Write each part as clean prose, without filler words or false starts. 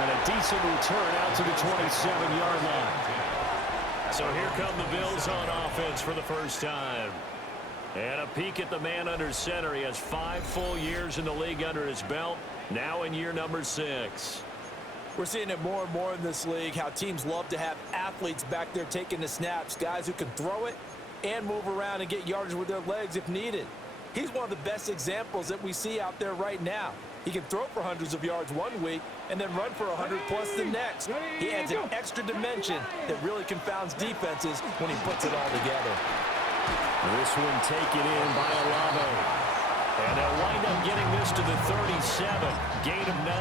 And a decent return out to the 27-yard line. So here come the Bills on offense for the first time. And a peek at the man under center. He has 5 full years in the league under his belt, now in year number 6. We're seeing it more and more in this league, how teams love to have athletes back there taking the snaps, guys who can throw it and move around and get yardage with their legs if needed. He's one of the best examples that we see out there right now. He can throw for hundreds of yards one week and then run for 100+ the next. He adds an extra dimension that really confounds defenses when he puts it all together. This one taken in by Olave. And they'll wind up getting this to the 37. Gain of 9.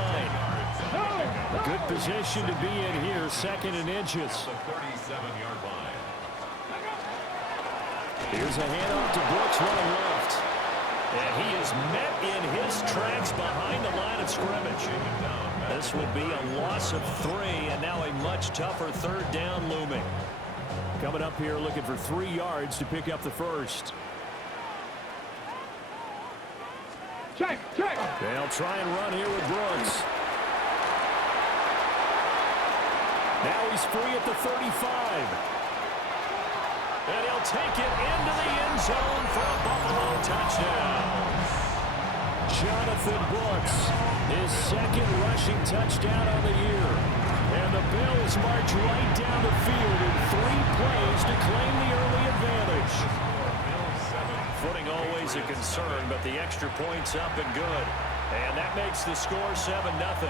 A good position to be in here, 2nd and inches. Here's a handoff to Brooks running left. And he is met in his tracks behind the line of scrimmage. This would be a loss of 3, and now a much tougher 3rd down looming. Coming up here looking for 3 yards to pick up the first. Check. They'll try and run here with Brooks. Now he's free at the 35. And he'll take it into the end zone for a Buffalo touchdown. Jonathan Brooks, his 2nd rushing touchdown on the year. And the Bills march right down the field in 3 plays to claim the early advantage. Footing always a concern, but the extra point's up and good. And that makes the score 7-0.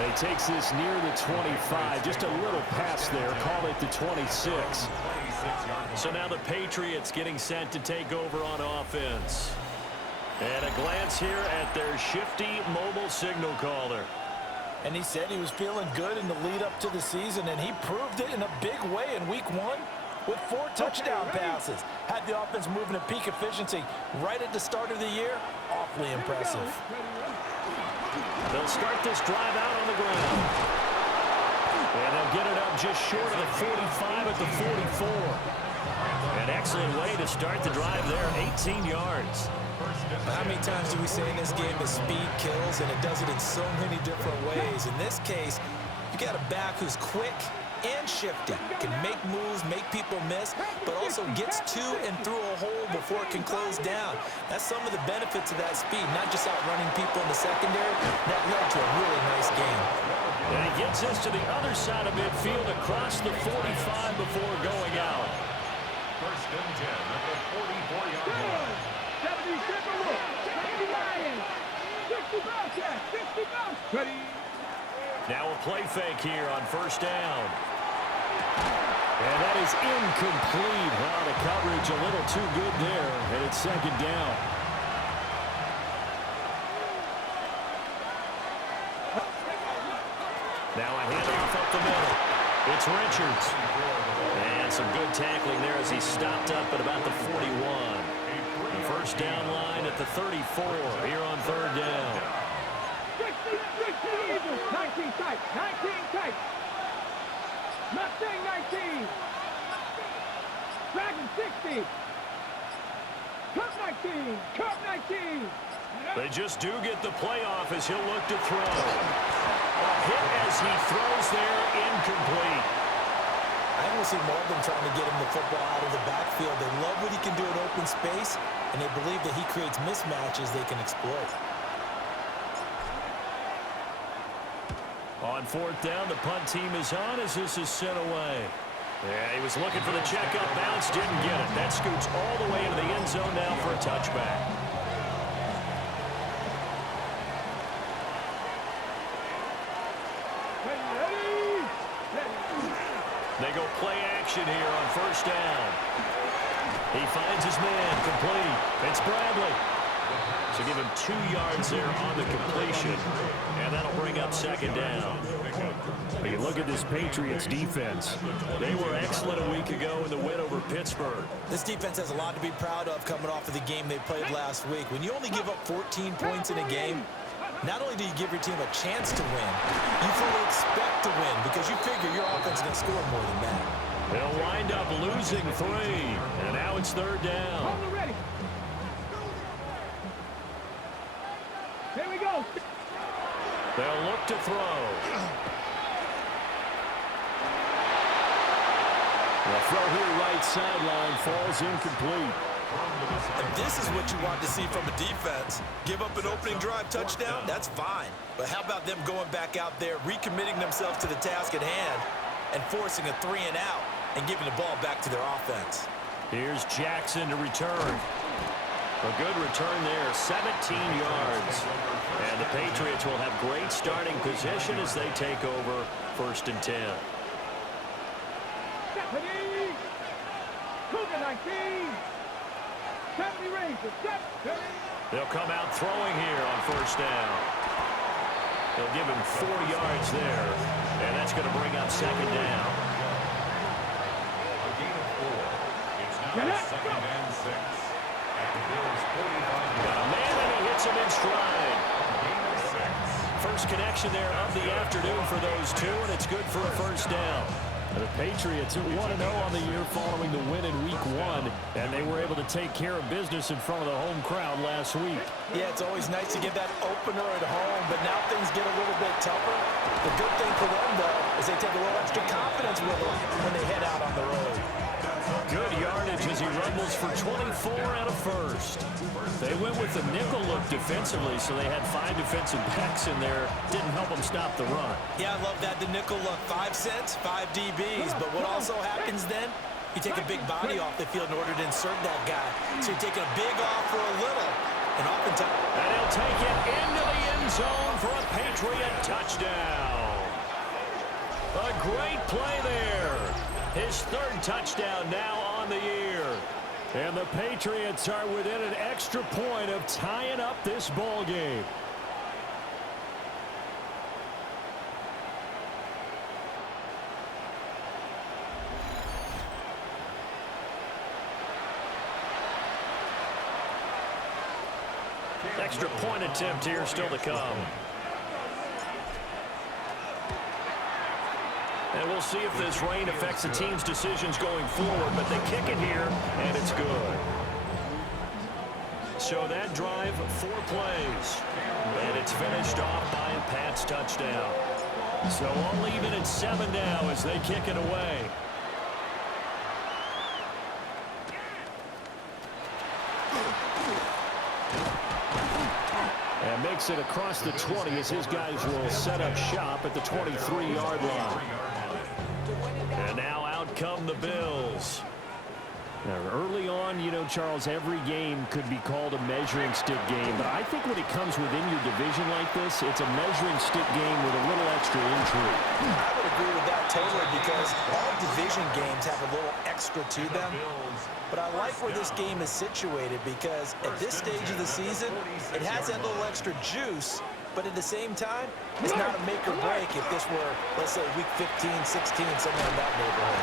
He takes this near the 25. Just a little pass there. Call it the 26. So now the Patriots getting set to take over on offense. And a glance here at their shifty mobile signal caller. And he said he was feeling good in the lead up to the season, and he proved it in a big way in week 1 with 4 touchdown passes. Had the offense moving at peak efficiency right at the start of the year. Awfully impressive. They'll start this drive out on the ground. And they'll get it up just short of the 45 at the 44. An excellent way to start the drive there, 18 yards. How many times do we say in this game that speed kills, and it does it in so many different ways? In this case, you got a back who's quick and shifty, can make moves, make people miss, but also gets to and through a hole before it can close down. That's some of the benefits of that speed, not just outrunning people in the secondary. That led to a really nice game. And he gets us to the other side of midfield across the 45 before going out. 1st and 10 at the 44-yard line. 77 look. 60 Lions. 60 Bobcats. 60 Bobcats. Ready. Now a play fake here on 1st down. And that is incomplete. Wow, the coverage a little too good there, and it's 2nd down. Now a handoff up the middle. It's Richards. And some good tackling there as he stopped up at about the 41. The 1st down line at the 34 here on 3rd down. 19 tight. 19 tight. Mustang 19. Dragon 60. Cup 19. Cup 19. They just do get the playoff as he'll look to throw. A hit as he throws there, incomplete. I almost see more of them trying to get him the football out of the backfield. They love what he can do in open space, and they believe that he creates mismatches they can exploit. On 4th down, the punt team is on as this is sent away. Yeah, he was looking for the checkup bounce, didn't get it. That scoots all the way into the end zone now for a touchback. They go play action here on 1st down. He finds his man, complete. It's Bradley. So give him 2 yards there on the completion, and that'll bring up 2nd down. You look at this Patriots defense. They were excellent a week ago in the win over Pittsburgh. This defense has a lot to be proud of coming off of the game they played last week. When you only give up 14 points in a game, not only do you give your team a chance to win, you fully expect to win because you figure your offense is going to score more than that. They'll wind up losing 3, and now it's 3rd down. They'll look to throw. The throw here right sideline falls incomplete. And this is what you want to see from a defense. Give up an opening drive touchdown, that's fine. But how about them going back out there, recommitting themselves to the task at hand, and forcing a 3-and-out and giving the ball back to their offense. Here's Jackson to return. A good return there, 17 yards. And the Patriots will have great starting position as they take over 1st and 10. Stephanie! Cougar 19! 70 Rangers, They'll come out throwing here on 1st down. They'll give him 4 yards there, and that's going to bring up 2nd down. A gain of 4. It's now 2nd and 6. At the Bills' 45. Got a man, and he hits him in stride. Gain of 6. First connection there of the afternoon for those two, and it's good for a 1st down. The Patriots 1-0 on the year following the win in Week 1, and they were able to take care of business in front of the home crowd last week. Yeah, it's always nice to get that opener at home, but now things get a little bit tougher. The good thing for them, though, is they take a little extra confidence with them when they head out on the road. Good yardage as he rumbles for 24 and a 1st. They went with the nickel look defensively, so they had 5 defensive backs in there. Didn't help them stop the run. Yeah, I love that, the nickel look. 5 cents, 5 DBs. But what also happens then, you take a big body off the field in order to insert that guy. So you're taking a big off for a little. And oftentimes... And he'll take it into the end zone for a Patriot touchdown. A great play there. His 3rd touchdown now on the year. And the Patriots are within an extra point of tying up this ball game. Extra point attempt here still to come. And we'll see if this rain affects the team's decisions going forward, but they kick it here, and it's good. So that drive, 4 plays. And it's finished off by a Pats touchdown. So all even at 7 now as they kick it away. And makes it across the 20 as his guys will set up shop at the 23-yard line. And now out come the Bills. Now, early on, you know, Charles, every game could be called a measuring stick game. But I think when it comes within your division like this, it's a measuring stick game with a little extra intrigue. I would agree with that totally because all division games have a little extra to them. But I like where this game is situated because at this stage of the season, it has that little extra juice. But at the same time, it's not a make or break if this were, let's say, week 15, 16, somewhere in that neighborhood.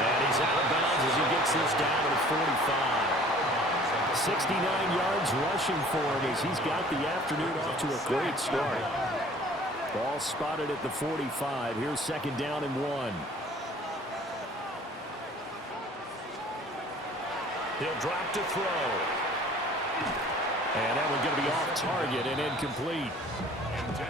And he's out of bounds as he gets this down to the 45. 69 yards rushing for him as he's got the afternoon off to a great start. Ball spotted at the 45. Here's 2nd down and 1. He'll drop to throw. And that one's going to be off target and incomplete.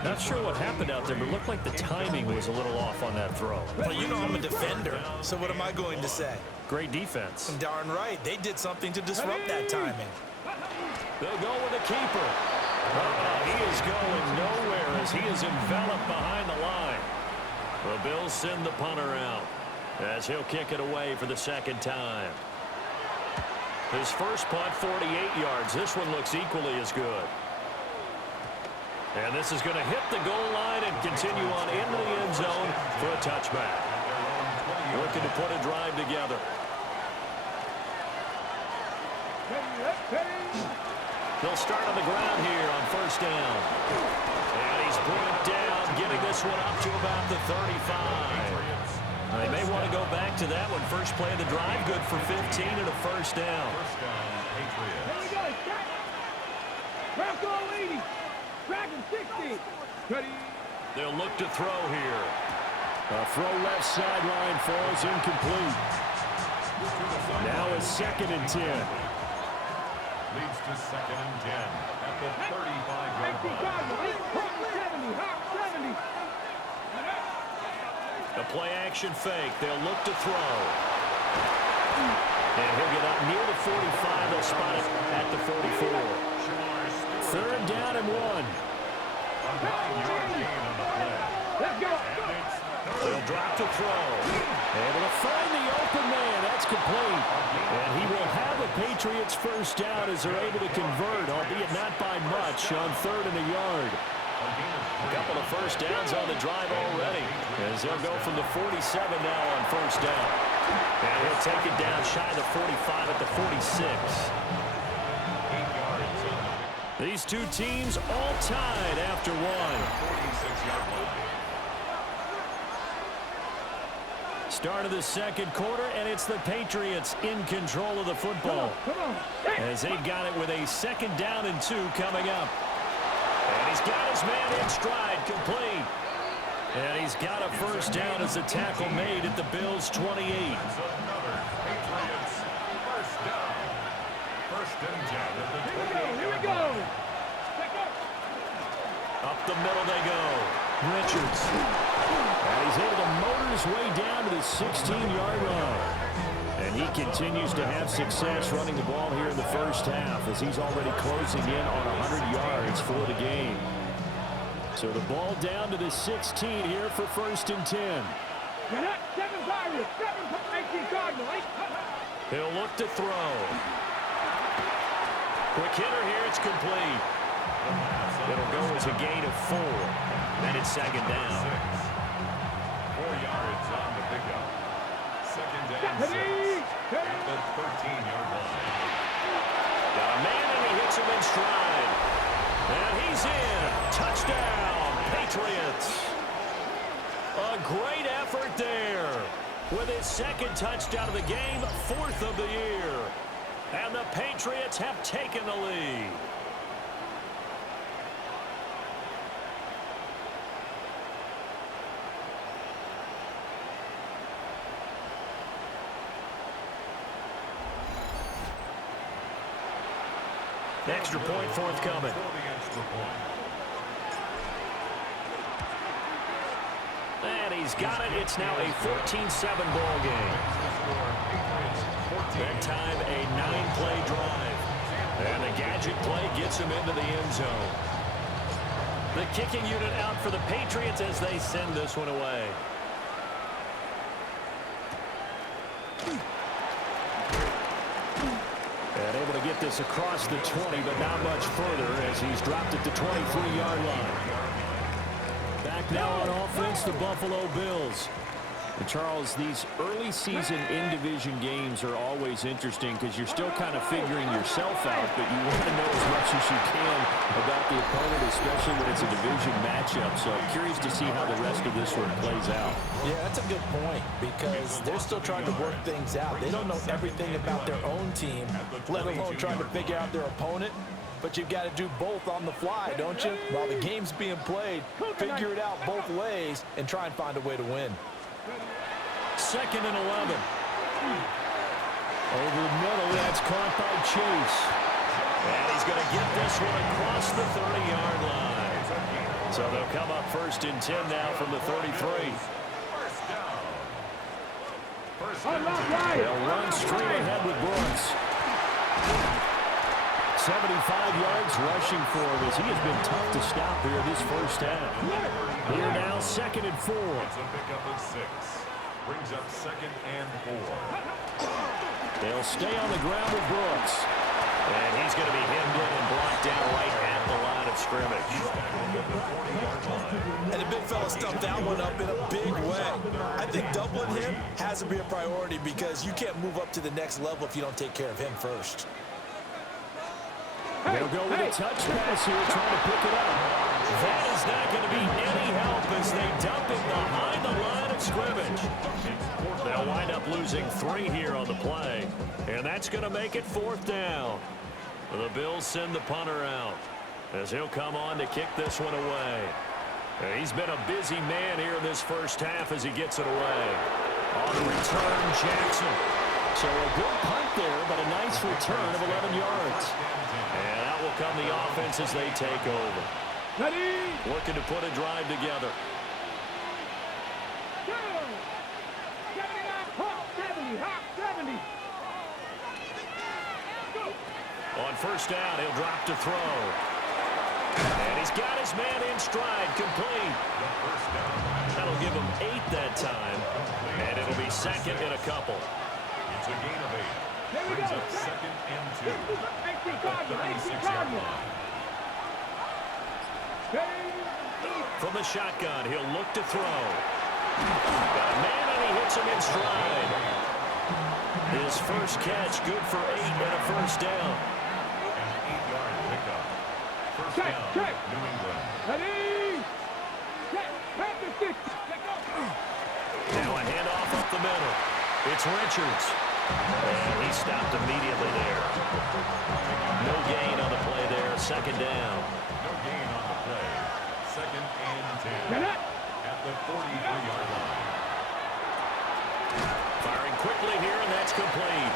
Not sure what happened out there, but it looked like the timing was a little off on that throw. Well, you know I'm a defender, so what am I going to say? Great defense. Darn right. They did something to disrupt that timing. They'll go with the keeper. He is going nowhere as he is enveloped behind the line. The Bills send the punter out as he'll kick it away for the 2nd time. His first punt, 48 yards. This one looks equally as good. And this is going to hit the goal line and continue on into the end zone for a touchback. Looking to put a drive together. They'll start on the ground here on 1st down. And he's brought down, getting this one up to about the 35. They may want to go back to that one. First play of the drive, good for 15 and a 1st down. Here we go, set. Bronco 80. Dragon 60. Ready. They'll look to throw here. A throw left sideline falls incomplete. Now it's 2nd and 10. Leads to 2nd and 10 at the 35-yard line. A play-action fake. They'll look to throw. And he'll get up near the 45. They'll spot it at the 44. 3rd down and 1. Let's go. They'll drop to throw. Able to find the open man. That's complete. And he will have a Patriots first down as they're able to convert, albeit not by much, on 3rd and a yard. A couple of first downs on the drive already, as they'll go from the 47 now on first down. And he'll take it down shy of the 45 at the 46. These two teams all tied after one. 46-yard line. Start of the 2nd quarter, and it's the Patriots in control of the football. As they've got it with a 2nd down and 2 coming up. And he's got his man in stride, complete. And he's got a first down as the tackle made at the Bills' 28. Another Patriots first down. 1st and 10 at the 28-yard line. Up the middle they go. Richards. And he's able to motor his way down to the 16-yard line. And he continues to have success running the ball here in the first half, as he's already closing in on 100 yards for the game. So the ball down to the 16 here for 1st and 10. He'll look to throw. Quick hitter here, it's complete. It'll go as a gain of 4. And it's 2nd down. 4 yards on the pickup. 2nd and 6 at the 13-yard line. Got a man and he hits him in stride. And he's in. Touchdown, Patriots. A great effort there. With his 2nd touchdown of the game, 4th of the year. And the Patriots have taken the lead. Extra point forthcoming. And he's got it. It's now a 14-7 ball game. That time a 9-play drive. And the gadget play gets him into the end zone. The kicking unit out for the Patriots as they send this one away. And able to get this across the 20, but not much further as he's dropped at the 23-yard line. Back now on offense, the Buffalo Bills. And Charles, these early season in-division games are always interesting because you're still kind of figuring yourself out, but you want to know as much as you can about the opponent, especially when it's a division matchup. So I'm curious to see how the rest of this one plays out. Yeah, that's a good point because they're still trying to work things out. They don't know everything about their own team, let alone trying to figure out their opponent. But you've got to do both on the fly, don't you? While the game's being played, figure it out both ways and try and find a way to win. 2nd and 11. Over the middle, that's caught by Chase. And he's going to get this one across the 30-yard line. So they'll come up 1st and 10 now from the 33. They'll run straight ahead with Brooks. 75 yards rushing for him as he has been tough to stop here this first half. Here now, 2nd and 4. It's a pickup of 6. Brings up 2nd and 4. They'll stay on the ground with Brooks. And he's going to be hemmed in and blocked down right at the line of scrimmage. And the big fella stuffed that one up in a big way. I think doubling him has to be a priority because you can't move up to the next level if you don't take care of him first. They'll go with a touch pass here, trying to pick it up. That is not going to be any help as they dump it behind the line of scrimmage. They'll wind up losing 3 here on the play. And that's going to make it 4th down. The Bills send the punter out as he'll come on to kick this one away. He's been a busy man here in this first half as he gets it away. On the return, Jackson. So a good punt there, but a nice return of 11 yards. And out will come the offense as they take over. Looking to put a drive together. Go. 79, Hawk 70, Hawk 70. Go. On first down, he'll drop to throw. And he's got his man in stride, complete. That'll give him 8 that time. And it'll be second and a couple. It's a gain of 8. Here we Brings go. up second and 2. 18 Cardinal, 18 36-yard Cardinal. line. From the shotgun, he'll look to throw. Got a man, and he hits him in stride. His first catch, good for 8 and a first down. An 8-yard pickup. First down, check. New England. Ready. Check. Panther 6. Now a handoff up the middle. It's Richards. And he stopped immediately there. No gain on the play there. Second down. No gain on the play. Second and 10. At the 43-yard line. Firing quickly here, and that's complete.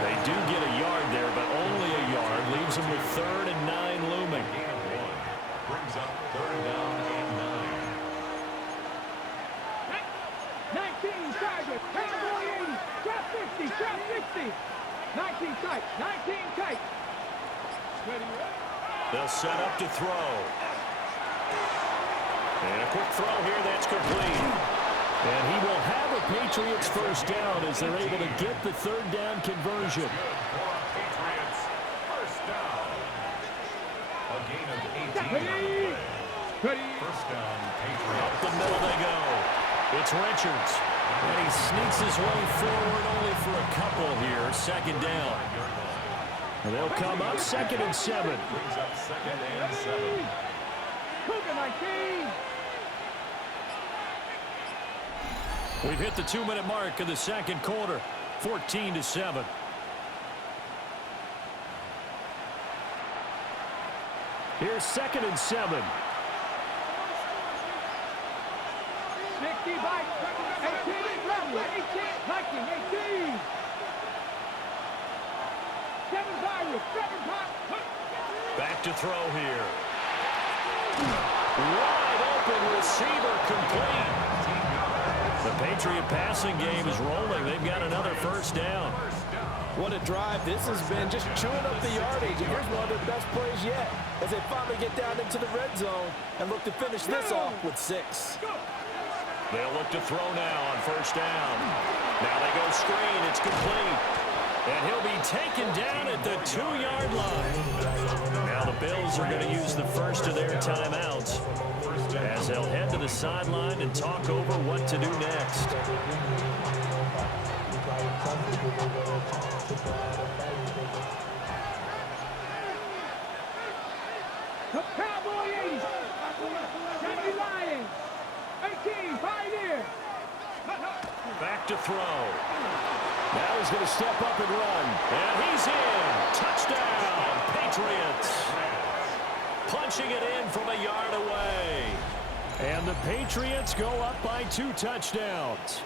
They do get a yard there, but only a yard. Leaves them with 3rd and 9 looming. Gain of 1. Brings up 3rd down and 9. 19 target. Cowboy 80. Trap 50. Trap 60. 19 tight. 19 tight. Ready. They'll set up to throw. And a quick throw here, that's complete. And he will have a Patriots first down as they're able to get the 3rd down conversion. Patriots first down. A gain of 18 on the Ready. play. Ready. First down, Up Patriots. the middle they go. It's Richards. And he sneaks his way forward only for a couple here. Second down. And they'll come up 2nd and 7. Brings up 2nd and 7. Cougar 19. We've hit the 2-minute mark of the second quarter. 14-7. Here's 2nd and 7. 60 by 18. Level. 18. Viking 18. 7 virus. 7 hot. Back to throw here. Wide open receiver complete. The Patriot passing game is rolling. They've got another first down. What a drive this has been, just chewing up the yardage. And here's one of their best plays yet as they finally get down into the red zone and look to finish this off with 6. They'll look to throw now on first down. Now they go screen. It's complete. And he'll be taken down at the 2-yard line. Now the Bills are going to use the first of their timeouts as they'll head to the sideline and talk over what to do next. The Cowboy 80. 70 Lions. 18 Pioneer. Back to throw. Now he's going to step up and run. And he's in. Touchdown, Patriots. Punching it in from a yard away. And the Patriots go up by 2 touchdowns.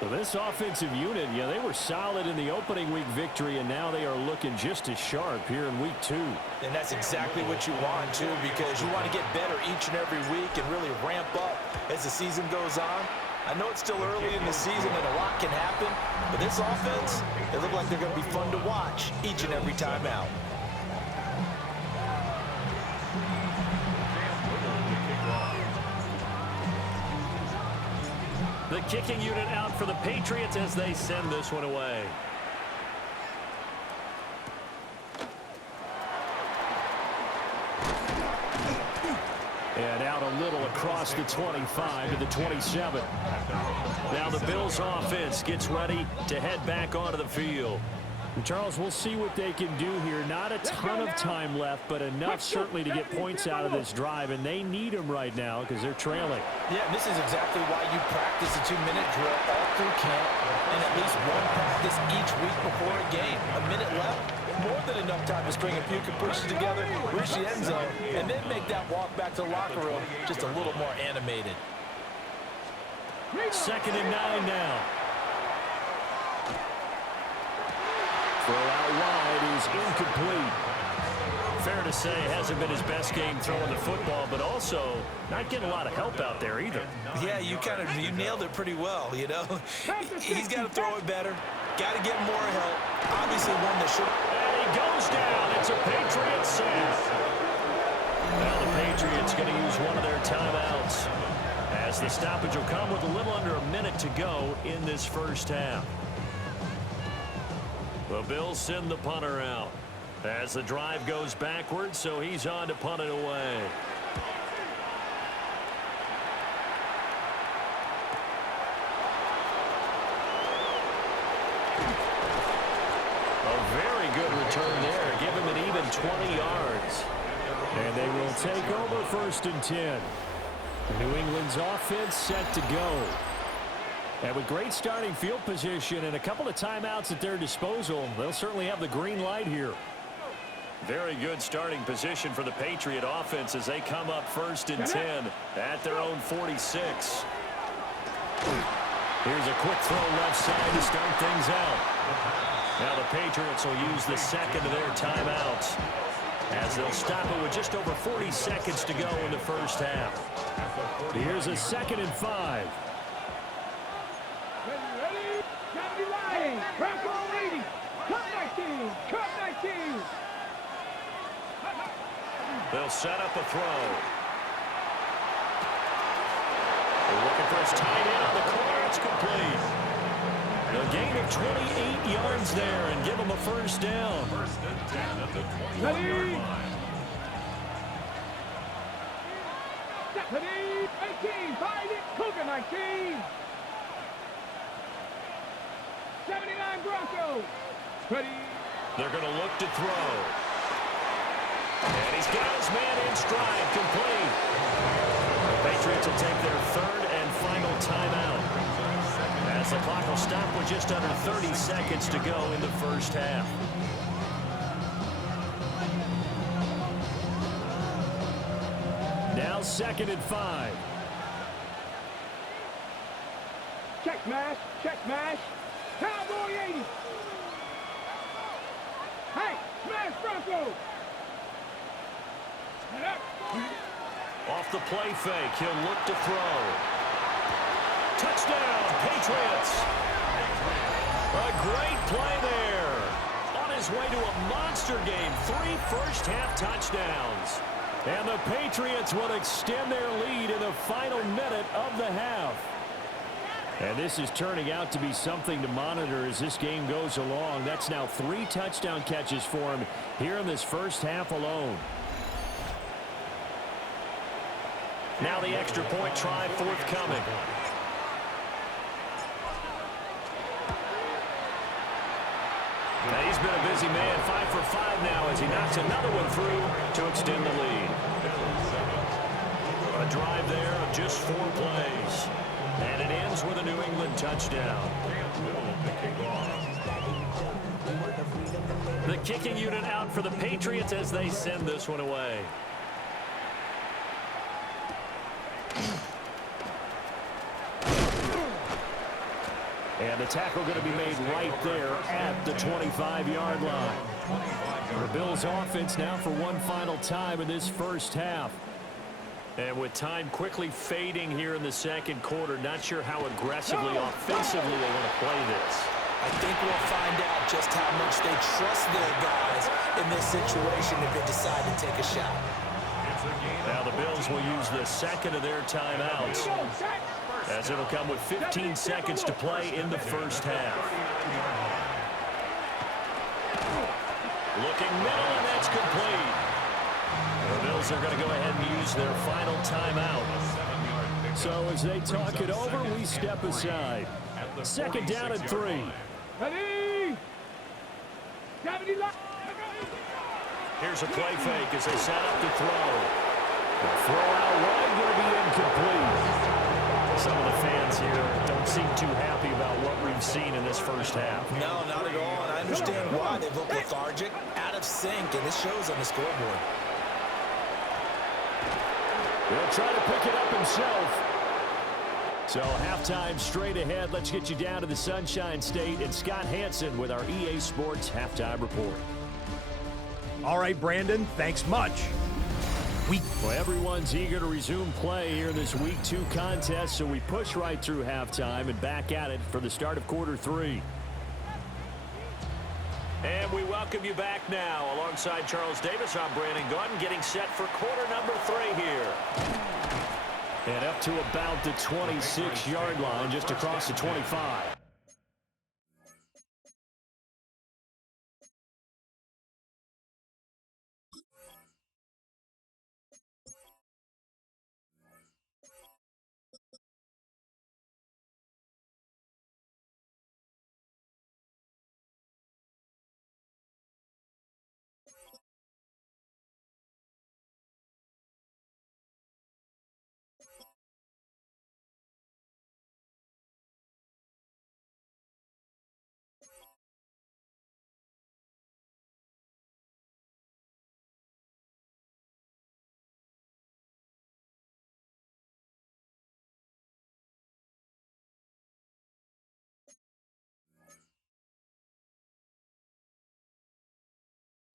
So this offensive unit, yeah, they were solid in the opening week victory, and now they are looking just as sharp here in week 2. And that's exactly what you want, too, because you want to get better each and every week and really ramp up as the season goes on. I know it's still early in the season and a lot can happen, but this offense, they look like they're going to be fun to watch each and every time out. The kicking unit out for the Patriots as they send this one away. And out a little across the 25 to the 27. Now the Bills offense gets ready to head back onto the field. And Charles, we'll see what they can do here. Not a ton of time left, but enough certainly to get points out of this drive, and they need them right now because they're trailing. Yeah, this is exactly why you practice a 2-minute drill all through camp and at least one practice each week before a game. A minute left, more than enough time to string a few completions together, reach the end zone, and then make that walk back to the locker room just a little more animated. 2nd and 9 now. Throw out wide is incomplete. Fair to say, hasn't been his best game throwing the football, but also not getting a lot of help out there either. Yeah, you nailed it pretty well, you know. He's got to throw it better. Got to get more help. Obviously one that should. And he goes down. It's a Patriots sack. Now the Patriots going to use one of their timeouts, as the stoppage will come with a little under a minute to go in this first half. The Bills send the punter out as the drive goes backwards, so he's on to punt it away. A very good return there. Give him an even 20 yards. And they will take over 1st and 10. New England's offense set to go. And with great starting field position and a couple of timeouts at their disposal, they'll certainly have the green light here. Very good starting position for the Patriot offense as they come up 1st and 10 at their own 46. Here's a quick throw left side to start things out. Now the Patriots will use the second of their timeouts, as they'll stop it with just over 40 seconds to go in the first half. Here's a 2nd and 5. Ready? 70 Lions. Bronco 80. Cut 19. Cut 19. They'll set up a throw. They're looking for his tight end on the corner. It's complete. A gain of 28 yards there and give him a first down. 1st and 10 at the 21-yard Ready? line. Ready? 18. Find it. Cougar 19. 79 Broncos. Ready? They're going to look to throw. And he's got his man in stride, complete. The Patriots will take their 3rd and final timeout, as the clock will stop with just under 30 seconds to go in the first half. Now 2nd and 5. Check mash. Check mash. Cowboy 80. Hey, smash Broncos. Head up. Off the play fake, he'll look to throw. Touchdown, Patriots. A great play there. On his way to a monster game, 3 first-half touchdowns. And the Patriots will extend their lead in the final minute of the half. And this is turning out to be something to monitor as this game goes along. That's now 3 touchdown catches for him here in this first half alone. Now the extra point try forthcoming. Now he's been a busy man, 5 for 5 now as he knocks another one through to extend the lead. A drive there of just 4 plays. And it ends with a New England touchdown. The kicking unit out for the Patriots as they send this one away. And the tackle going to be made right there at the 25-yard line. The Bills offense now for one final time in this first half. And with time quickly fading here in the second quarter, not sure how aggressively, offensively they want to play this. I think we'll find out just how much they trust their guys in this situation if they decide to take a shot. Now the Bills will use the second of their timeouts, as it'll come with 15 seconds to play in the first half. Looking middle, and that's complete. The Bills are going to go ahead and use their final timeout. So as they talk it over, we step aside. 2nd down and 3. Ready? 70 Lions. Here's a play fake as they set up to throw. The throw out wide going to be incomplete. Some of the fans here don't seem too happy about what we've seen in this first half. No, not at all, and I understand why. They look lethargic, out of sync, and this shows on the scoreboard. He'll try to pick it up himself. So halftime straight ahead. Let's get you down to the Sunshine State and Scott Hansen with our EA Sports Halftime Report. All right, Brandon, thanks much. Well, everyone's eager to resume play here in this Week 2 contest, so we push right through halftime and back at it for the start of quarter 3. And we welcome you back now. Alongside Charles Davis, I'm Brandon Gaudin, getting set for quarter number 3 here. And up to about the 26-yard line, just across the 25.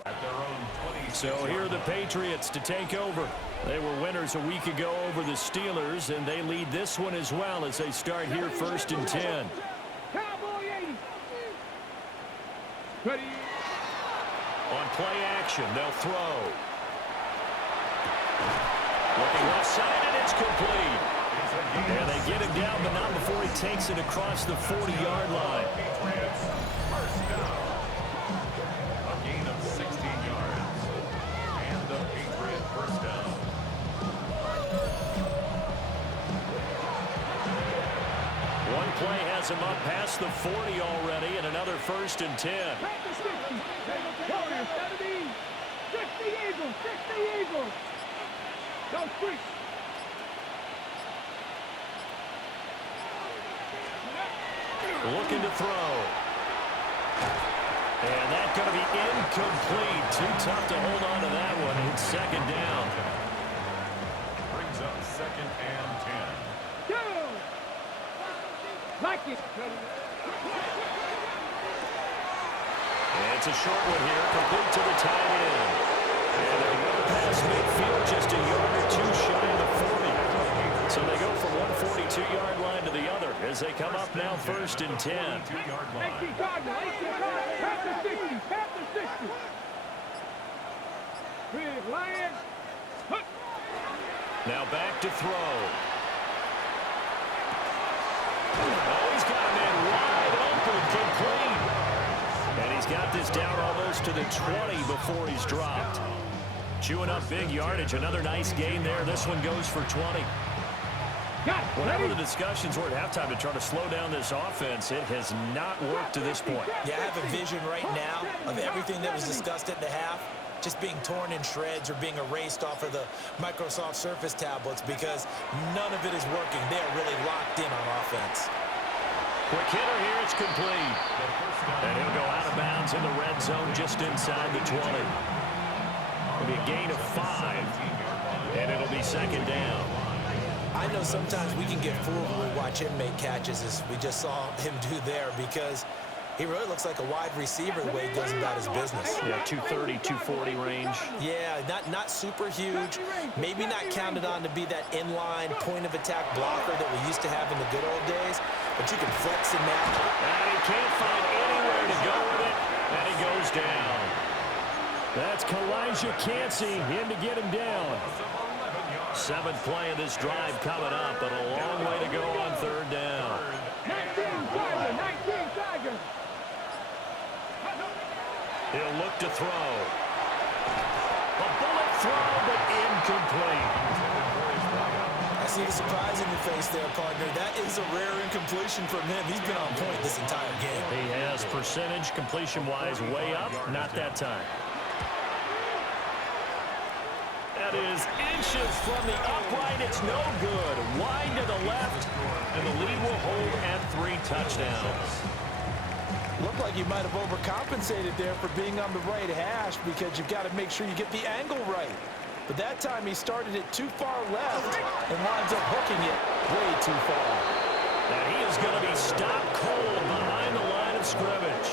At their own 26. So here are the Patriots to take over. They were winners a week ago over the Steelers, and they lead this one as well as they start here 1st and 10. Cowboy 80. Ready. On play action, they'll throw. Looking left side, and it's complete. And they get him down, but not before he takes it across the 40-yard line. Patriots, first down. A gain of 16 yards. And the Patriot first down. One play has him up past the 40 already, and another 1st and 10. Practice 50. Warriors 70. 60 Eagles. 60 Eagles. Go quick. Looking to throw. And that's going to be incomplete. Too tough to hold on to that one. It's 2nd down. Brings up 2nd and 10. Go. Like it. And it's a short one here, complete to the tight end. And they're well past midfield, just a yard or 2 shy of the 40. So they go from one 42-yard line to the other as they come up now 1st and 10. 2-yard line. 18 Cardinal. 18 Cardinal. Panther 60. Panther 60. Big Lions. Hut. Now back to throw. Oh, he's got him in wide open, complete. And he's got this down almost to the 20 before he's dropped. Chewing up big yardage. Another nice gain there. This one goes for 20. Whatever the discussions were at halftime to try to slow down this offense, it has not worked to this point. Yeah, I have a vision right now of everything that was discussed at the half just being torn in shreds or being erased off of the Microsoft Surface tablets because none of it is working. They are really locked in on offense. Quick hitter here, it's complete. And he'll go out of bounds in the red zone just inside the 20. It'll be a gain of 5, and it'll be 2nd down. I know sometimes we can get fooled when we watch him make catches, as we just saw him do there, because he really looks like a wide receiver the way he goes about his business. Yeah, 230, 240 range. Yeah, not super huge. Maybe not counted on to be that inline point-of-attack blocker that we used to have in the good old days, but you can flex him now. And he can't find anywhere to go with it, and he goes down. That's Kalijah Cansey in to get him down. 7th play of this drive coming up, but a long way to go on 3rd down. 19 Tiger. 19 Tiger. He'll look to throw. A bullet throw, but incomplete. I see the surprise in your face there, partner. That is a rare incompletion from him. He's been on point this entire game. He has percentage completion-wise way up, not that time. That is inches from the upright. It's no good. Wide to the left, and the lead will hold at 3 touchdowns. Looked like you might have overcompensated there for being on the right hash because you've got to make sure you get the angle right. But that time he started it too far left and winds up hooking it way too far. And he is going to be stopped cold behind the line of scrimmage.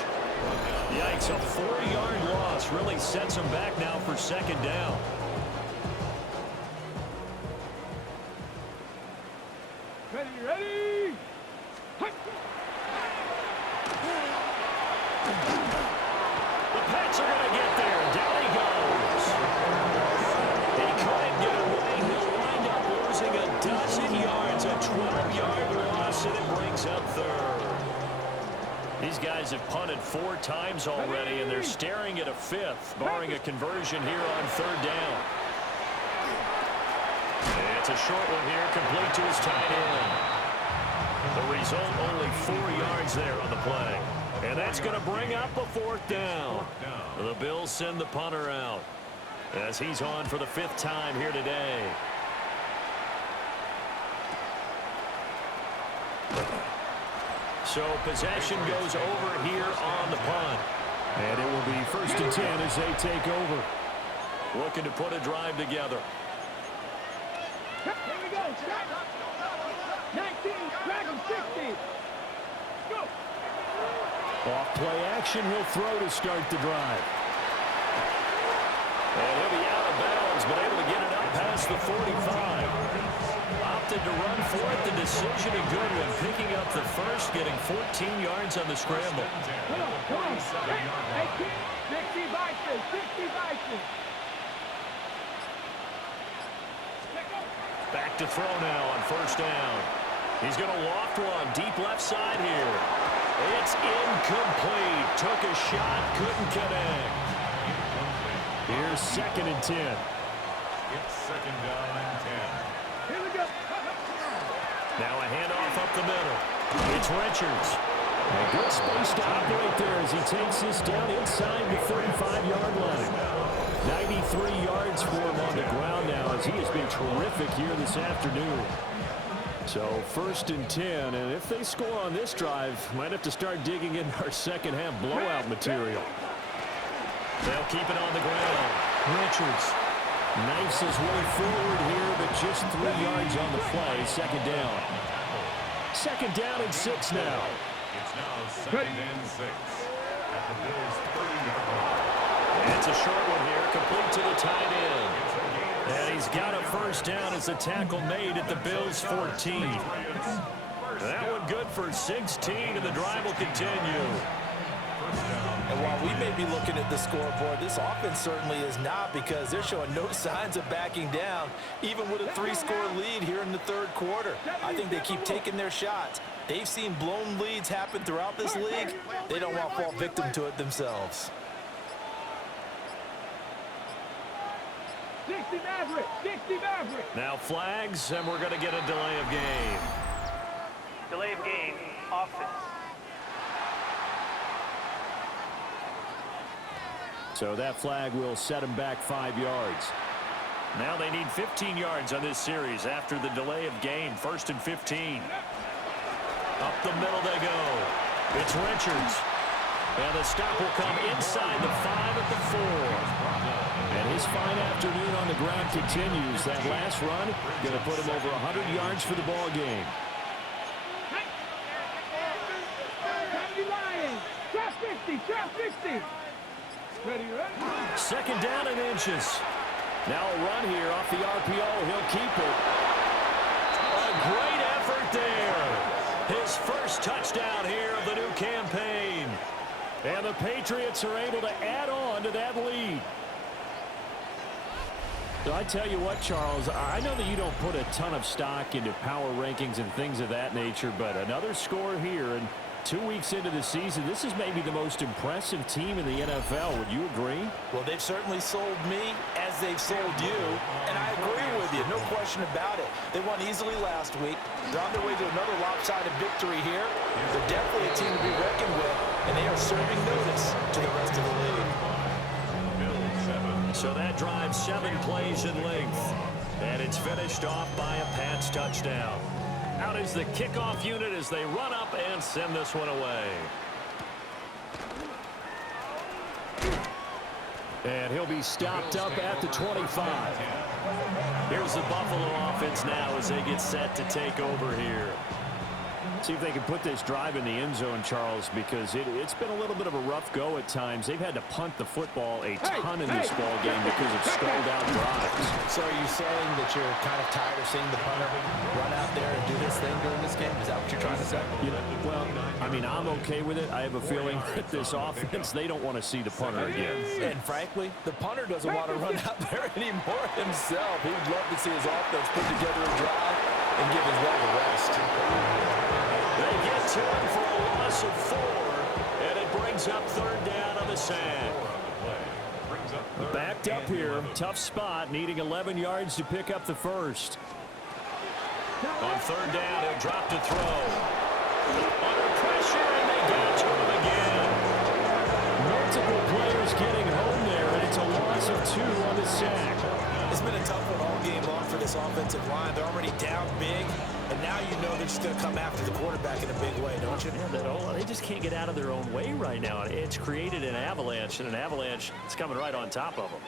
Yikes, a 4-yard loss really sets them back now for second down. Ready. The Pats are going to get there. Down he goes. He couldn't get away. He'll wind up losing a dozen yards. A 12-yard loss, and it brings up third. These guys have punted 4 times already, and they're staring at a 5th, barring a conversion here on third down. It's a short one here, complete to his tight end. The result, only 4 yards there on the play. And that's going to bring up a 4th down. The Bills send the punter out as he's on for the 5th time here today. So possession goes over here on the punt. And it will be 1st and 10 as they take over. Looking to put a drive together. Here we go. 19, drag him 60. Go. Off play action, he'll throw to start the drive. And he'll be out of bounds, but able to get it up past the 45. Opted to run for it. The decision a good one. Picking up the first, getting 14 yards on the scramble. Come on. 18, 60 Vikings, 60 Vikings. Back to throw now on 1st down. He's going to loft one deep left side here. It's incomplete. Took a shot, couldn't connect. Here's 2nd and 10. It's 2nd down and 10. Here we go. Now a handoff up the middle. It's Richards. A good space to operate there as he takes this down inside the 35-yard line. 93 yards for him on the ground now as he has been terrific here this afternoon. So 1st and 10, and if they score on this drive, might have to start digging in our second half blowout material. They'll keep it on the ground. Richards knifes his way forward here, but just 3 yards on the play. 2nd down. 2nd down and 6 now. It's now 2nd and 6 at the Bills' 30-yard line. It's a short one here, complete to the tight end. And he's got a 1st down as the tackle made at the Bills' 14. That one good for 16, and the drive will continue. And while we may be looking at the scoreboard, this offense certainly is not, because they're showing no signs of backing down, even with a 3-score lead here in the 3rd quarter. I think they keep taking their shots. They've seen blown leads happen throughout this league. They don't want to fall victim to it themselves. 60 Maverick. Now flags, and we're going to get a delay of game. Delay of game, offense. So that flag will set him back 5 yards. Now they need 15 yards on this series after the delay of game. 1st and 15. Up the middle they go. It's Richards. And the stop will come inside the 5 at the 4. And his fine afternoon on the ground continues. That last run going to put him over 100 yards for the ball game. Trap 50. Ready. 2nd down and inches. Now a run here off the RPO. He'll keep it. A great effort there. His first touchdown here of the new campaign. And the Patriots are able to add on to that lead. So I tell you what, Charles, I know that you don't put a ton of stock into power rankings and things of that nature, but another score here, and 2 weeks into the season, this is maybe the most impressive team in the NFL. Would you agree? Well, they've certainly sold me as they've sold you, and I agree with you, no question about it. They won easily last week. They're on their way to another lopsided victory here. They're definitely a team to be reckoned with, and they are serving notice to the rest of the league. So that drives 7 plays in length, and it's finished off by a Pats touchdown. Out is the kickoff unit as they run up and send this one away. And he'll be stopped up at the 25. Here's the Buffalo offense now as they get set to take over here. See if they can put this drive in the end zone, Charles, because it's been a little bit of a rough go at times. They've had to punt the football a ton in this ball game because of stalled out drives. So are you saying that you're kind of tired of seeing the punter run out there and do this thing during this game? Is that what you're trying to say? Well, I mean, I'm okay with it. I have a feeling that this offense, they don't want to see the punter again. And frankly, the punter doesn't want to run out there anymore himself. He'd love to see his offense put together a drive and give his leg a rest. They get to him for a loss of 4, and it brings up third down on the sack. Backed up here, tough spot, needing 11 yards to pick up the first. On third down, he'll drop to throw. Under pressure, and they get to him again. Multiple players getting home there, and it's a loss of 2 on the sack. It's been a tough one all game long for this offensive line. They're already down big, and now you know they're just going to come after the quarterback in a big way, don't you? Yeah, they just can't get out of their own way right now. It's created an avalanche, and an avalanche is coming right on top of them.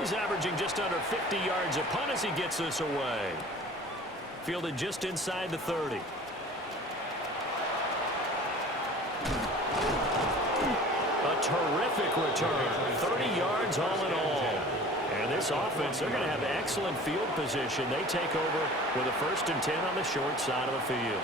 He's averaging just under 50 yards a punt as he gets this away. Fielded just inside the 30. A terrific return. 30 yards all in all. And this offense, they're going to have excellent field position. They take over with a 1st and 10 on the short side of the field.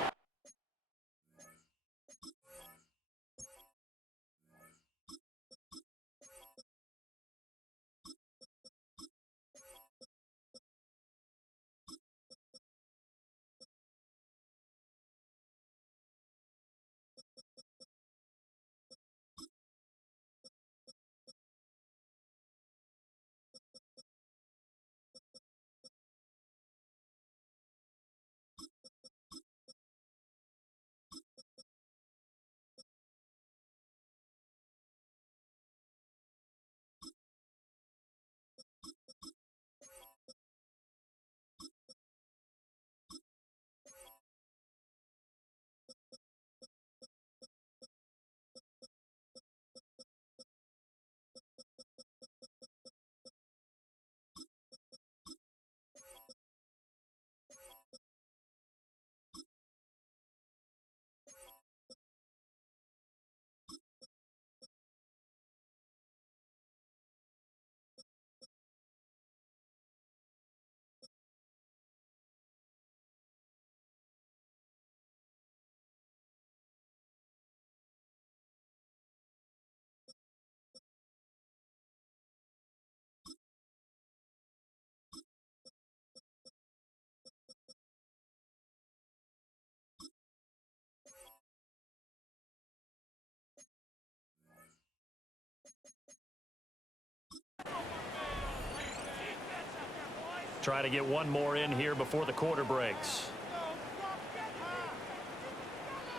Try to get one more in here before the quarter breaks.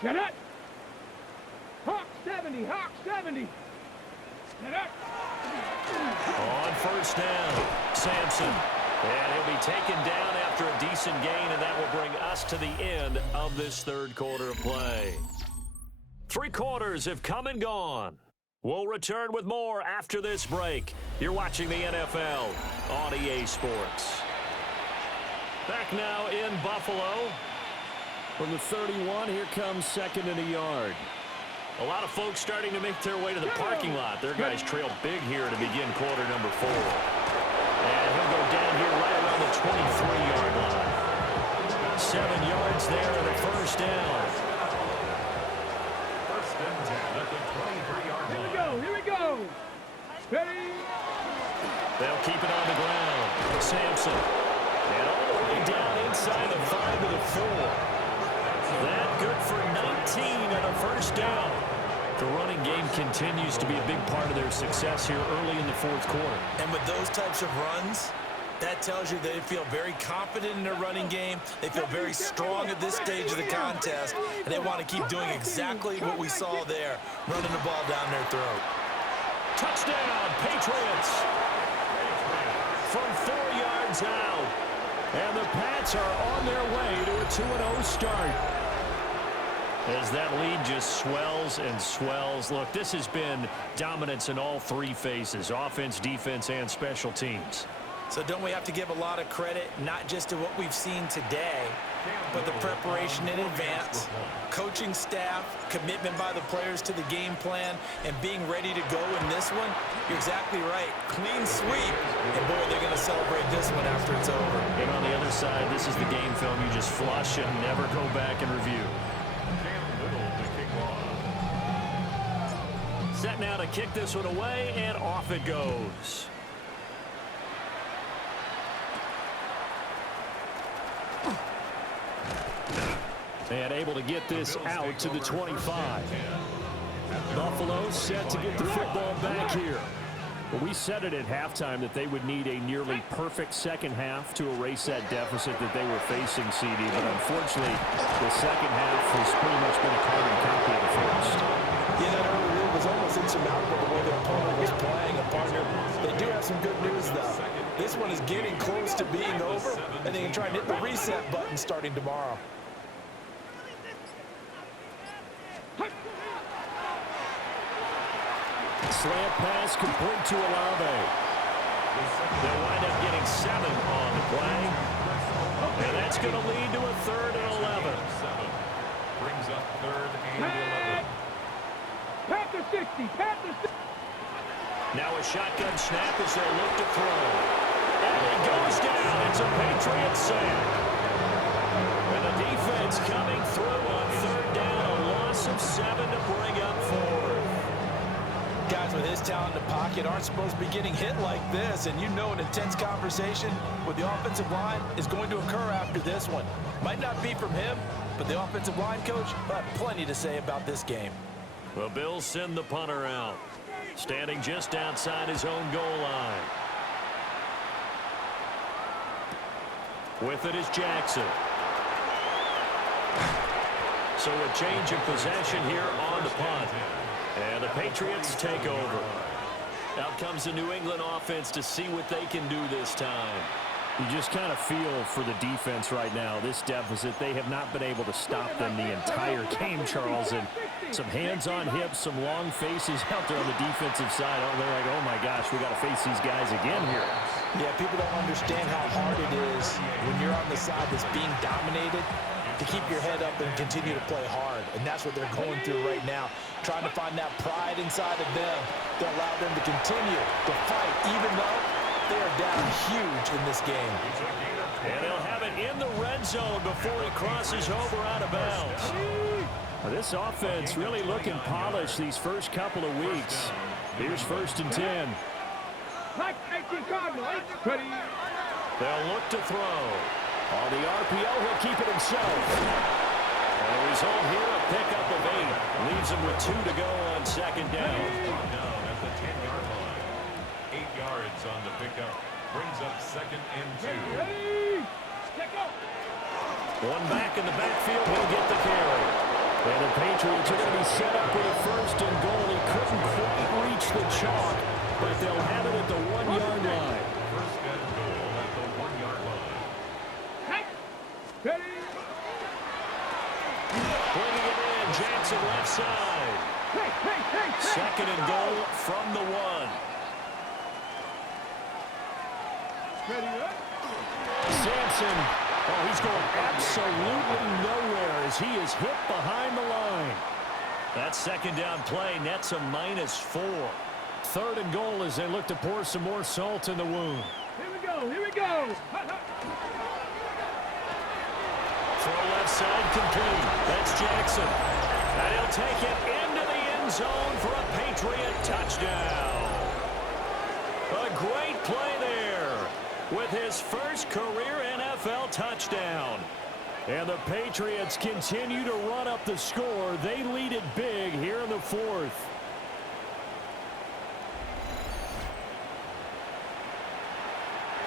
Get it! Hawk 70, Hawk 70. Get it! On first down, Sampson. And he'll be taken down after a decent gain, and that will bring us to the end of this third quarter of play. 3 quarters have come and gone. We'll return with more after this break. You're watching the NFL on EA Sports. Back now in Buffalo. From the 31, here comes 2nd and a yard. A lot of folks starting to make their way to the parking lot. Their guys trail big here to begin quarter number 4. And he'll go down here right around the 23-yard line. 7 yards there and a first down. First and 10 at the 23-yard line. Here we go. Ready? They'll keep it on the ground. Sampson. And all the way down inside the 5 to the 4. That good for 19 and a first down. The running game continues to be a big part of their success here early in the fourth quarter. And with those types of runs, that tells you they feel very confident in their running game. They feel very strong at this stage of the contest, and they want to keep doing exactly what we saw there, running the ball down their throat. Touchdown, Patriots! From 4 yards out. And the Pats are on their way to a 2-0 start. As that lead just swells and swells. Look, this has been dominance in all 3 phases, offense, defense, and special teams. So don't we have to give a lot of credit, not just to what we've seen today, but the preparation in advance, coaching staff, commitment by the players to the game plan, and being ready to go in this one? You're exactly right. Clean sweep. And boy, they're going to celebrate this one after it's over. And on the other side, this is the game film you just flush and never go back and review. Set now to kick this one away, and off it goes. And able to get this out to the 25. Buffalo set to get the football back here. Well, we said it at halftime that they would need a nearly perfect second half to erase that deficit that they were facing, CD. But unfortunately, the second half has pretty much been a carbon copy of the first. Yeah, that early lead was almost insurmountable the way their opponent was playing. And partner, they do have some good news, though. This one is getting close to being over, and they can try and hit the reset button starting tomorrow. Slant pass complete to Olave. They'll wind up getting 7 on the play. And that's going to lead to a 3rd and 11. Brings up 3rd and 11. Pat the 60. Pat the 60. Now a shotgun snap as they look to throw. And he goes down. It's a Patriot sack. And the defense coming through on 3rd down. A loss of 7 to bring up 4th. Guys with his talent in the pocket aren't supposed to be getting hit like this, and you know an intense conversation with the offensive line is going to occur after this one. Might not be from him, but the offensive line coach will have plenty to say about this game. The Bills send the punter out, standing just outside his own goal line. With it is Jackson. So a change of possession here on the punt. And the Patriots take over. Out comes the New England offense to see what they can do this time. You just kind of feel for the defense right now. This deficit, they have not been able to stop them the entire game, Charles. And some hands on hips, some long faces out there on the defensive side. Oh, they're like, oh my gosh, we got to face these guys again here. Yeah, people don't understand how hard it is when you're on the side that's being dominated to keep your head up and continue to play hard. And that's what they're going through right now, trying to find that pride inside of them to allow them to continue to fight, even though they are down huge in this game. And they'll have it in the red zone before he crosses over out of bounds. Well, this offense really looking polished these first couple of weeks. Here's 1st and 10. They'll look to throw. On the RPO, he'll keep it himself. And the result here, a pickup of 8. Leaves him with 2 to go on 2nd down. Down at the 10-yard line. 8 yards on the pickup. Brings up 2nd and 2. One back in the backfield. He'll get the carry. And the Patriots are going to be set up with a 1st and goal. He couldn't quite reach the chalk, but they'll have it at the 1-yard line. 1st and goal at the 1-yard line. Bringing it in, Jackson left side. 2nd and goal from the 1. Sampson, oh, he's going absolutely nowhere as he is hit behind the line. That 2nd down play nets a -4. 3rd and goal as they look to pour some more salt in the wound. Here we go. Here we go. Throw left side complete. That's Jackson. And he'll take it into the end zone for a Patriot touchdown. A great play there with his first career NFL touchdown. And the Patriots continue to run up the score. They lead it big here in the 4th.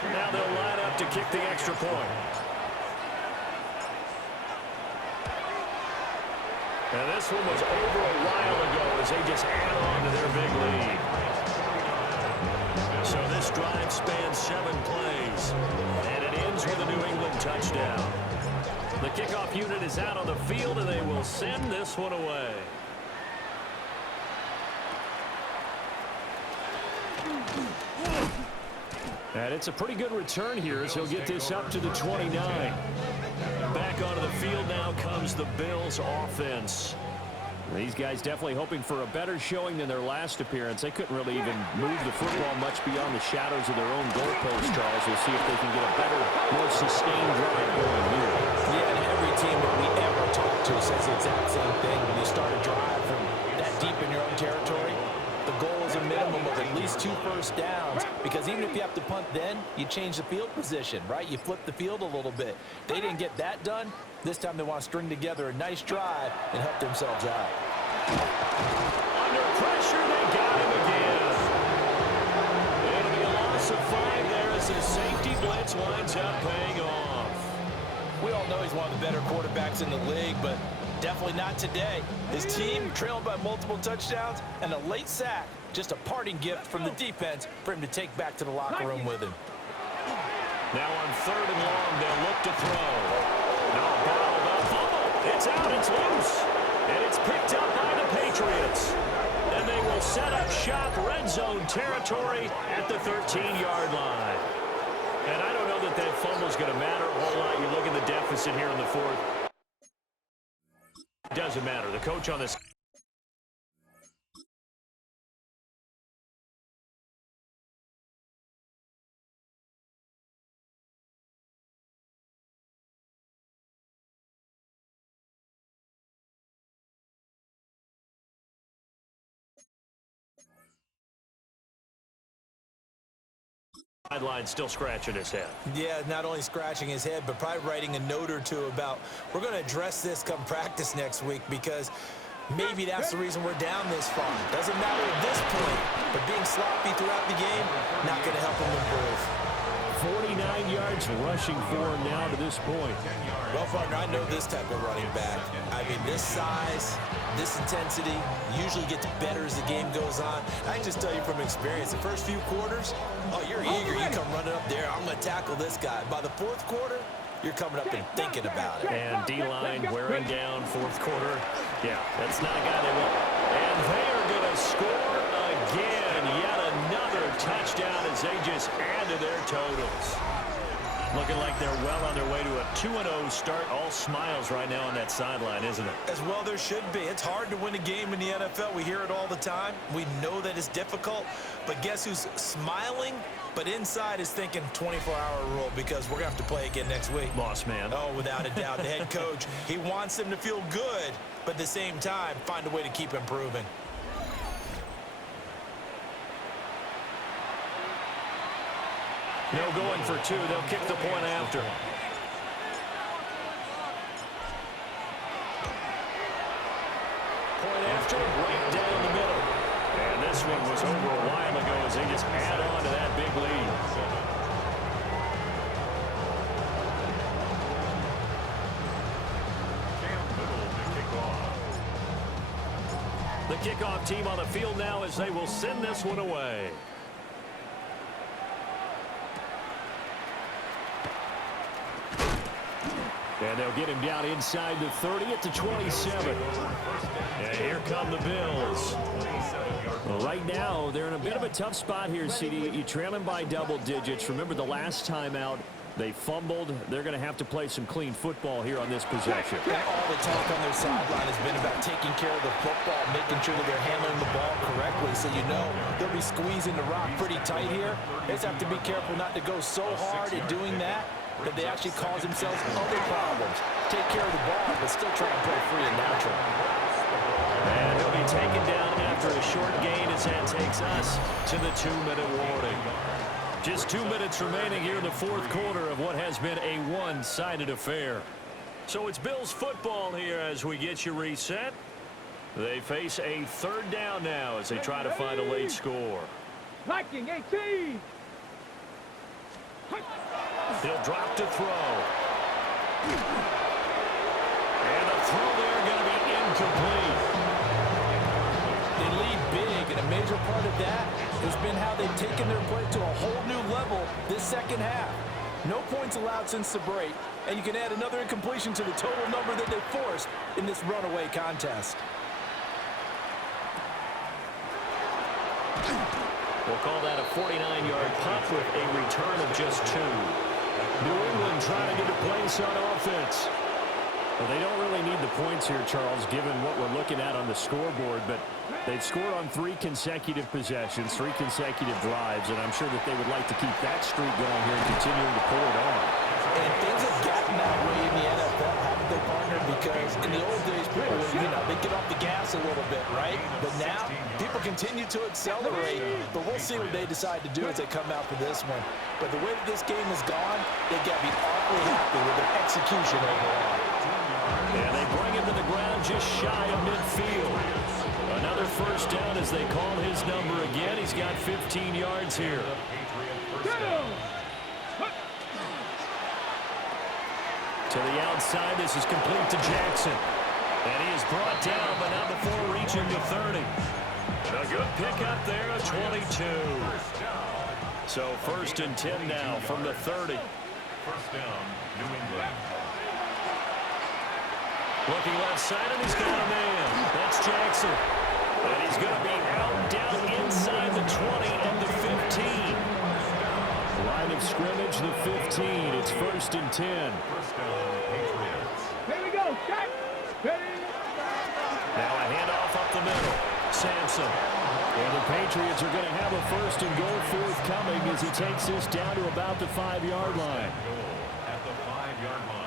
Now they'll line up to kick the extra point. And this one was over a while ago as they just add on to their big lead. So this drive spans 7 plays, and it ends with a New England touchdown. The kickoff unit is out on the field, and they will send this one away. And it's a pretty good return here as he'll get this up to the 29. Back onto the field now comes the Bills offense. These guys definitely hoping for a better showing than their last appearance. They couldn't really even move the football much beyond the shadows of their own goalpost, Charles. We'll see if they can get a better, more sustained drive going here. Yeah, and every team that we ever talk to says the exact same thing. When you start a drive from that deep in your own territory, the goal is a minimum of at least 2 first downs, because even if you have to punt then, you change the field position, right? You flip the field a little bit. They didn't get that done. This time they want to string together a nice drive and help themselves out. Under pressure, they got him again. It'll be a loss of 5 there as his safety blitz winds up paying off. We all know he's one of the better quarterbacks in the league, but definitely not today. His team trailed by multiple touchdowns and a late sack. Just a parting gift from the defense for him to take back to the locker room with him. Now on 3rd and long, they'll look to throw. No, ball, the fumble. It's out, it's loose. And it's picked up by the Patriots. And they will set up shop, red zone territory at the 13-yard line. And I don't know that that fumble's going to matter a whole lot. You look at the deficit here in the 4th. Doesn't matter. The coach on this. Sideline still scratching his head. Yeah, not only scratching his head, but probably writing a note or two about, we're going to address this come practice next week, because maybe that's the reason we're down this far. Doesn't matter at this point, but being sloppy throughout the game, not going to help him improve. 49 yards rushing for him now to this point. Well, partner, I know this type of running back. I mean, this size, this intensity usually gets better as the game goes on. I can just tell you from experience, the first few quarters, oh, you're eager. You come running up there, I'm going to tackle this guy. By the 4th quarter, you're coming up and thinking about it. And D-line wearing down 4th quarter. Yeah, that's not a guy they want. And they are going to score again. Yet another touchdown as they just add to their totals. Looking like they're well on their way to a 2-0 start. All smiles right now on that sideline, isn't it? As well there should be. It's hard to win a game in the NFL. We hear it all the time. We know that it's difficult. But guess who's smiling? But inside is thinking 24-hour rule, because we're going to have to play again next week. Boss man. Oh, without a doubt. The head coach, he wants them to feel good, but at the same time, find a way to keep improving. No going for 2. They'll kick the point after. Point after, right down the middle. And this one was over a while ago as they just add on to that big lead. The kickoff team on the field now as they will send this one away. And they'll get him down inside the 30 at the 27. And here come the Bills. Well, right now, they're in a bit of a tough spot here, CD. You trail them by double digits. Remember the last time out, they fumbled. They're going to have to play some clean football here on this possession. And all the talk on their sideline has been about taking care of the football, making sure that they're handling the ball correctly. So you know they'll be squeezing the rock pretty tight here. They just have to be careful not to go so hard in doing that they actually cause themselves other problems. Take care of the ball, but still try and play free and natural. And he'll be taken down after a short gain as that takes us to the 2-minute warning. Just 2 minutes remaining here in the 4th quarter of what has been a one-sided affair. So it's Bills football here as we get you reset. They face a 3rd down now as they try to find a late score. Viking 18. He'll drop to throw. And the throw there going to be incomplete. They lead big, and a major part of that has been how they've taken their play to a whole new level this second half. No points allowed since the break, and you can add another incompletion to the total number that they forced in this runaway contest. We'll call that a 49-yard punt with a return of just 2. New England trying to get a place on offense. Well, they don't really need the points here, Charles, given what we're looking at on the scoreboard, but they've scored on 3 consecutive possessions, 3 consecutive drives, and I'm sure that they would like to keep that streak going here and continuing to pull it on. And things have gotten that way in the NFL, haven't they, partner? Because in the old days, people would, they get off the gas a little bit, right? But now, people continue to accelerate. But we'll see what they decide to do as they come out for this one. But the way that this game has gone, they've got to be awfully happy with their execution overall. And they bring him to the ground just shy of midfield. Another first down as they call his number again. He's got 15 yards here. To the outside, this is complete to Jackson. And he is brought down, but not before reaching the 30. A good pickup there, a 22. So 1st and 10 now from the 30. First down, New England. Looking left side, and he's got a man. That's Jackson. And he's going to be out down inside the 20 and the 15. Line of scrimmage, the 15. It's 1st and 10. First down, Patriots. Here we go. Set. Ready. Now a handoff up the middle. Sampson. And the Patriots are going to have a 1st and goal forthcoming as he takes this down to about the 5-yard line. Goal at the 5-yard line.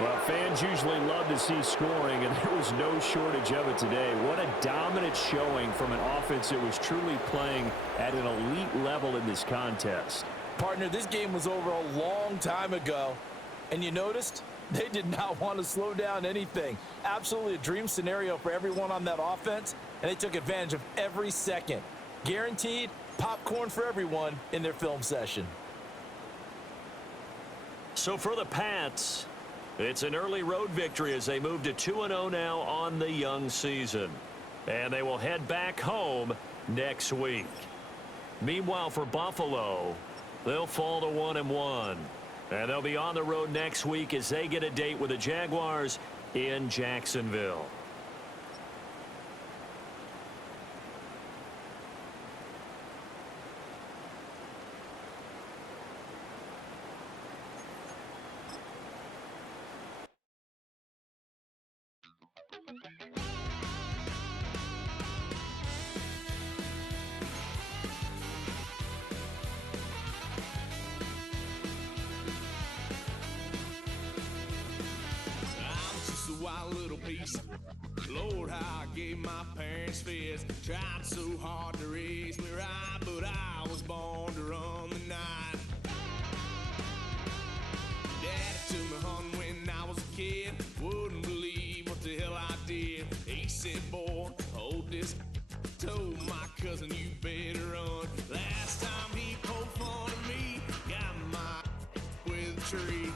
Well, fans usually love to see scoring, and there was no shortage of it today. What a dominant showing from an offense that was truly playing at an elite level in this contest. Partner, this game was over a long time ago, and you noticed they did not want to slow down anything. Absolutely a dream scenario for everyone on that offense, and they took advantage of every second. Guaranteed popcorn for everyone in their film session. So for the Pats, it's an early road victory as they move to 2-0 now on the young season. And they will head back home next week. Meanwhile, for Buffalo, they'll fall to 1-1. And they'll be on the road next week as they get a date with the Jaguars in Jacksonville. Lord, how I gave my parents fist. Tried so hard to raise me right, but I was born to run the night. Daddy took me hunting when I was a kid. Wouldn't believe what the hell I did. He said, boy, hold this. Told my cousin, you better run. Last time he poked fun at me, got my with a tree.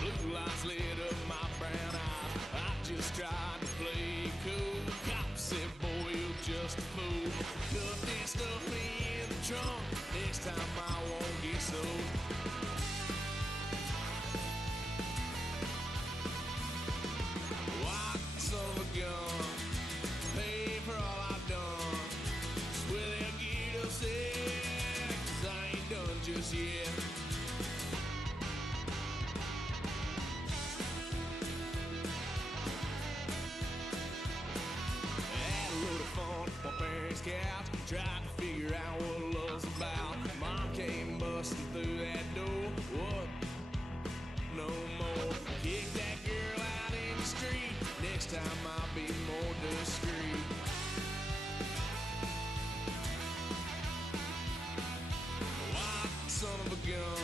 Blue lights lit up my brown eyes. I just tried to play cool. Cop said, boy, you're just a fool. Cuffed and stuffed me in the trunk. Next time I won't get so. White son of a gun. Pay for all I've done. Swear they'll get upset, 'cause I ain't done just yet. Couch, tried to figure out what love's about. Mom came busting through that door. What? No more. Kick that girl out in the street. Next time I'll be more discreet. White son of a gun.